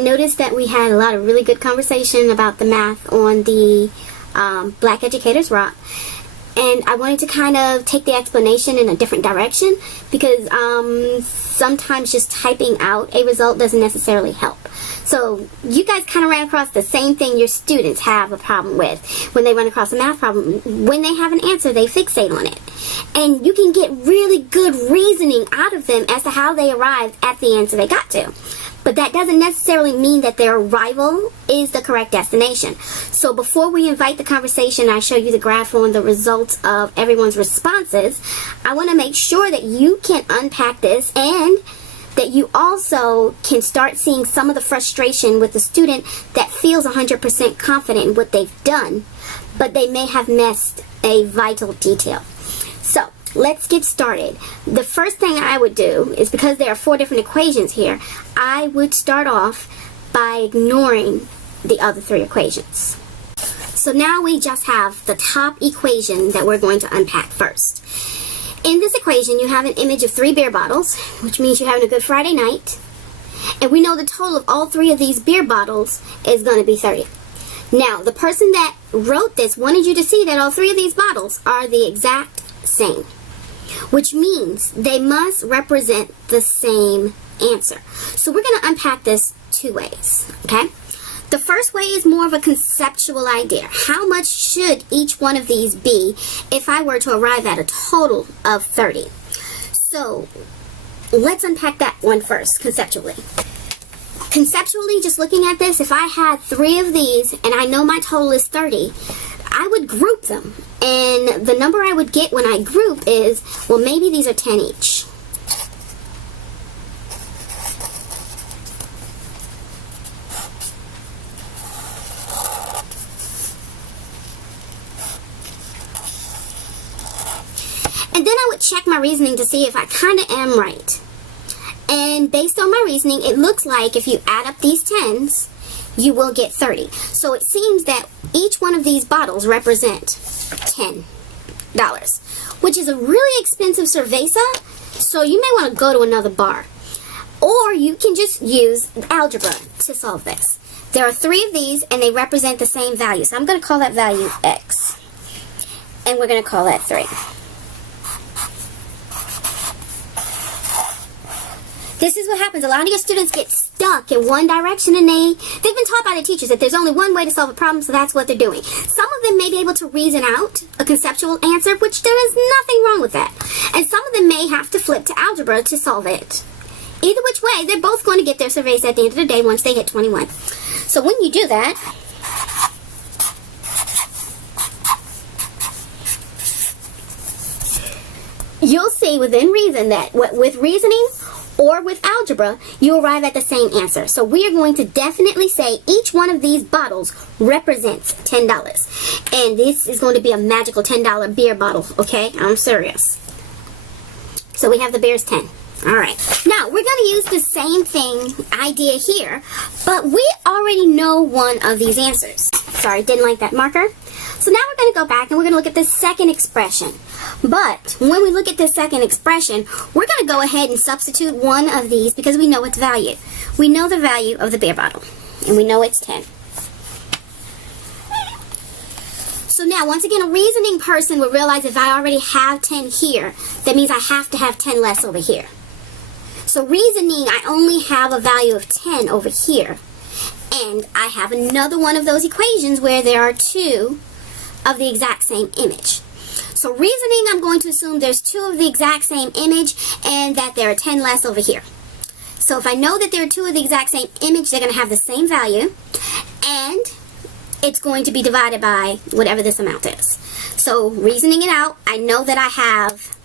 Noticed that we had a lot of really good conversation about the math on the Black Educators Rock, and I wanted to kind of take the explanation in a different direction because sometimes just typing out a result doesn't necessarily help. So you guys kind of ran across the same thing your students have a problem with when they run across a math problem. When they have an answer, they fixate on it. And you can get really good reasoning out of them as to how they arrived at the answer they got to. But that doesn't necessarily mean that their arrival is the correct destination. So before we invite the conversation, I show you the graph on the results of everyone's responses. I want to make sure that you can unpack this and that you also can start seeing some of the frustration with the student that feels 100% confident in what they've done, but they may have missed a vital detail. So let's get started. The first thing I would do is, because there are 4 different equations here, I would start off by ignoring the other 3 equations. So now we just have the top equation that we're going to unpack first. In this equation, you have an image of 3 beer bottles, which means you're having a good Friday night. And we know the total of all 3 of these beer bottles is going to be 30. Now, the person that wrote this wanted you to see that all 3 of these bottles are the exact same, which means they must represent the same answer. So we're going to unpack this 2 ways, okay? The first way is more of a conceptual idea. How much should each one of these be if I were to arrive at a total of 30? So let's unpack that one first, conceptually. Conceptually, just looking at this, if I had 3 of these and I know my total is 30, I would group them. And the number I would get when I group is, well, maybe these are 10 each. And then I would check my reasoning to see if I kind of am right. And based on my reasoning, it looks like if you add up these 10s, you will get 30. So it seems that each one of these bottles represent $10, which is a really expensive cerveza, so you may want to go to another bar. Or you can just use algebra to solve this. There are 3 of these, and they represent the same value. So I'm going to call that value X. And we're going to call that 3. This is what happens. A lot of your students get stuck in one direction, and they've been taught by the teachers that there's only one way to solve a problem, so that's what they're doing. Some of them may be able to reason out a conceptual answer, which there is nothing wrong with that. And some of them may have to flip to algebra to solve it. Either which way, they're both going to get their surveys at the end of the day once they hit 21. So when you do that, you'll see within reason that with reasoning or with algebra, you arrive at the same answer. So we are going to definitely say each one of these bottles represents $10. And this is going to be a magical $10 beer bottle, okay? I'm serious. So we have the beer's 10. Alright. Now, we're going to use the same idea here, but we already know one of these answers. Sorry, didn't like that marker. So now we're going to go back and we're going to look at the second expression. But when we look at this second expression, we're going to go ahead and substitute one of these because we know its value. We know the value of the beer bottle, and we know it's 10. So now, once again, a reasoning person would realize if I already have 10 here, that means I have to have 10 less over here. So reasoning, I only have a value of 10 over here. And I have another one of those equations where there are 2 of the exact same image. So reasoning, I'm going to assume there's 2 of the exact same image and that there are 10 less over here. So if I know that there are 2 of the exact same image, they're going to have the same value, and it's going to be divided by whatever this amount is. So reasoning it out, I know that I have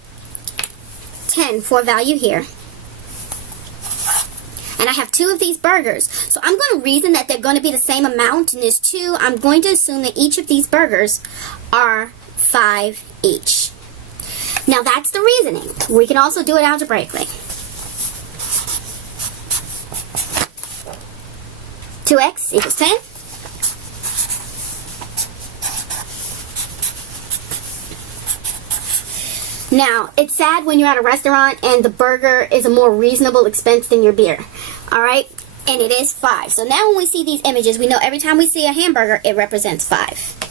10 for value here. And I have 2 of these burgers. So I'm going to reason that they're going to be the same amount, and there's 2. I'm going to assume that each of these burgers are 5 each. Now that's the reasoning. We can also do it algebraically. 2x equals 10. Now, it's sad when you're at a restaurant and the burger is a more reasonable expense than your beer. Alright? And it is 5. So now when we see these images, we know every time we see a hamburger, it represents 5.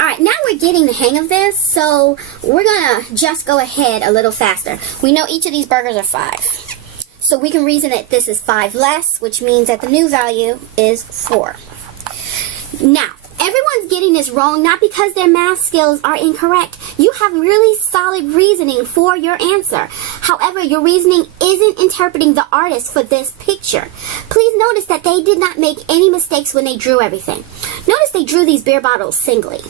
Alright, now we're getting the hang of this, so we're going to just go ahead a little faster. We know each of these burgers are 5. So we can reason that this is 5 less, which means that the new value is 4. Now, everyone's getting this wrong, not because their math skills are incorrect. You have really solid reasoning for your answer. However, your reasoning isn't interpreting the artist for this picture. Please notice that they did not make any mistakes when they drew everything. Notice they drew these beer bottles singly.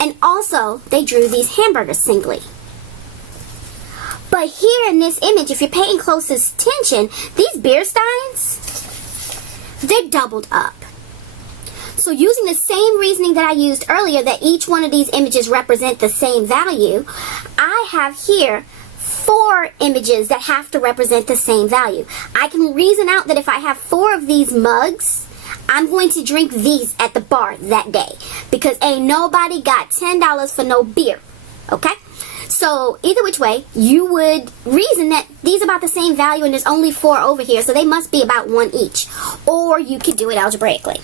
And also, they drew these hamburgers singly. But here in this image, if you're paying closest attention, these beer steins, they're doubled up. So using the same reasoning that I used earlier, that each one of these images represent the same value, I have here 4 images that have to represent the same value. I can reason out that if I have 4 of these mugs, I'm going to drink these at the bar that day, because ain't nobody got $10 for no beer, okay? So either which way, you would reason that these are about the same value and there's only 4 over here, so they must be about 1 each. Or you could do it algebraically.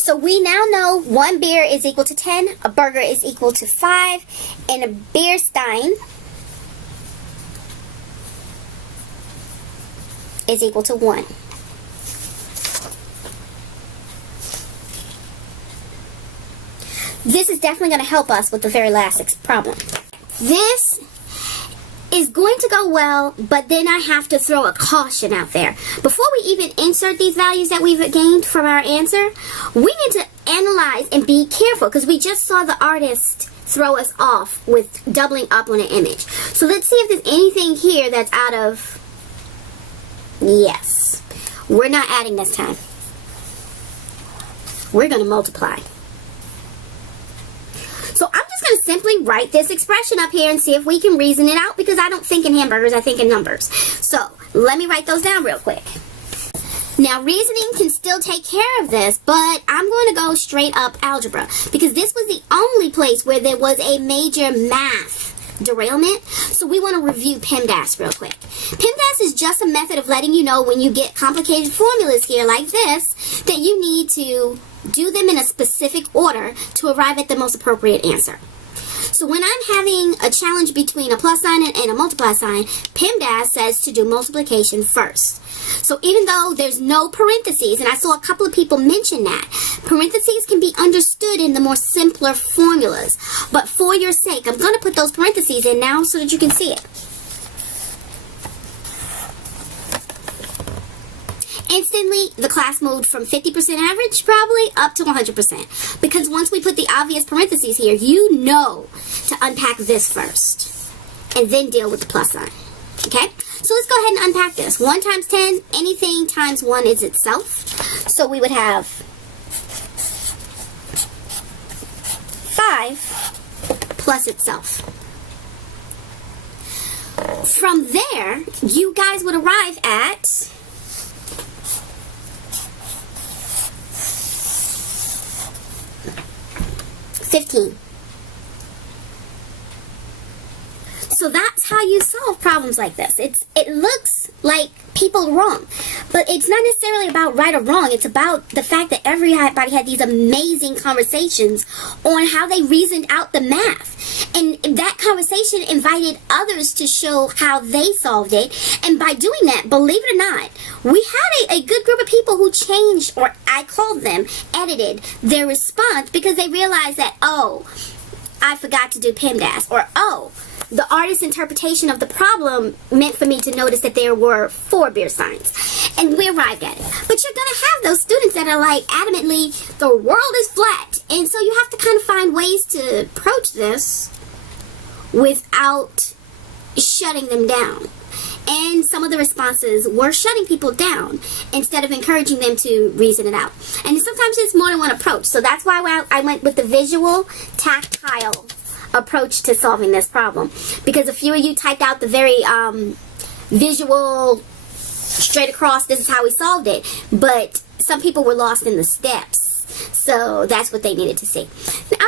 So we now know 1 beer is equal to 10, a burger is equal to 5, and a beer stein is equal to 1. This is definitely going to help us with the very last problem. This is going to go well, but then I have to throw a caution out there. Before we even insert these values that we've gained from our answer, we need to analyze and be careful, because we just saw the artist throw us off with doubling up on an image. So let's see if there's anything here that's out of... Yes. We're not adding this time. We're going to multiply. So I'm just going to simply write this expression up here and see if we can reason it out, because I don't think in hamburgers, I think in numbers. So let me write those down real quick. Now reasoning can still take care of this, but I'm going to go straight up algebra, because this was the only place where there was a major math derailment. So we want to review PEMDAS real quick. PEMDAS is just a method of letting you know when you get complicated formulas here like this, that you need to do them in a specific order to arrive at the most appropriate answer. So when I'm having a challenge between a plus sign and a multiply sign, PEMDAS says to do multiplication first. So even though there's no parentheses, and I saw a couple of people mention that, parentheses can be understood in the more simpler formulas. But for your sake, I'm going to put those parentheses in now so that you can see it. Instantly, the class moved from 50% average, probably, up to 100%. Because once we put the obvious parentheses here, you know to unpack this first. And then deal with the plus sign. Okay? So let's go ahead and unpack this. 1 times 10, anything times 1 is itself. So we would have 5 plus itself. From there, you guys would arrive at 15. So that's how you solve problems like this. It looks like people wrong, but it's not necessarily about right or wrong. It's about the fact that everybody had these amazing conversations on how they reasoned out the math. And that conversation invited others to show how they solved it. And by doing that, believe it or not, we had a good group of people who changed, or I called them, edited their response, because they realized that, oh, I forgot to do PEMDAS, or oh, the artist's interpretation of the problem meant for me to notice that there were 4 beer signs. And we arrived at it. But you're going to have those students that are like adamantly, the world is flat. And so you have to kind of find ways to approach this without shutting them down. And some of the responses were shutting people down instead of encouraging them to reason it out. And sometimes it's more than one approach. So that's why I went with the visual, tactile approach to solving this problem. Because a few of you typed out the very visual, straight across, this is how we solved it. But some people were lost in the steps. So that's what they needed to see. Now,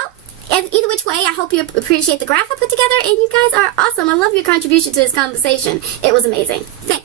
either which way, I hope you appreciate the graph I put together. And you guys are awesome. I love your contribution to this conversation. It was amazing. Thanks.